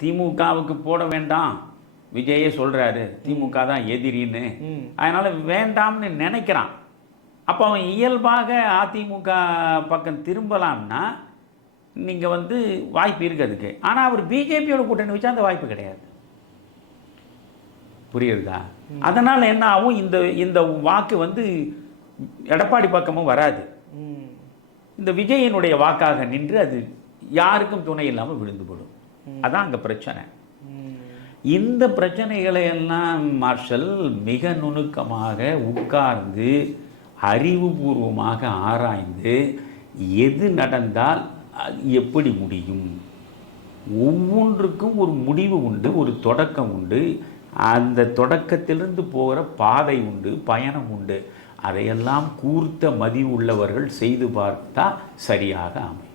திமுகவுக்கு போட வேண்டாம். விஜயே சொல்றாரு. திமுக தான் எதிரின்னு. அதனால வேண்டாம்னு நினைக்கிறான். அப்போ அவன் இயல்பாக அதிமுக பக்கம் திரும்பலாம்னா நீங்க வந்து வாய்ப்பு இருக்கு அதுக்கு. ஆனா அவர் பிஜேபியோட கூட்டணி வச்சா அந்த வாய்ப்பு கிடையாது. புரியுதா? அதனால என்ன ஆகும்? இந்த இந்த வாக்கு வந்து எடப்பாடி பக்கமும் வராது. இந்த விஜயனுடைய வாக்காக நின்று அது யாருக்கும் துணை இல்லாமல் விழுந்து போடும். அதான் அங்க பிரச்சனை. இந்த பிரச்சனைகளை எல்லாம் மார்ஷல் மிக நுணுக்கமாக உட்கார்ந்து அறிவுபூர்வமாக ஆராய்ந்து எது நடந்தால் அது எப்படி முடியும்? ஒவ்வொன்றுக்கும் ஒரு முடிவு உண்டு ஒரு தொடக்கம் உண்டு. அந்த தொடக்கத்திலிருந்து போகிற பாதை உண்டு பயணம் உண்டு. அதையெல்லாம் கூர்த்த மதி உள்ளவர்கள் செய்து பார்த்தா சரியாக அமையும்.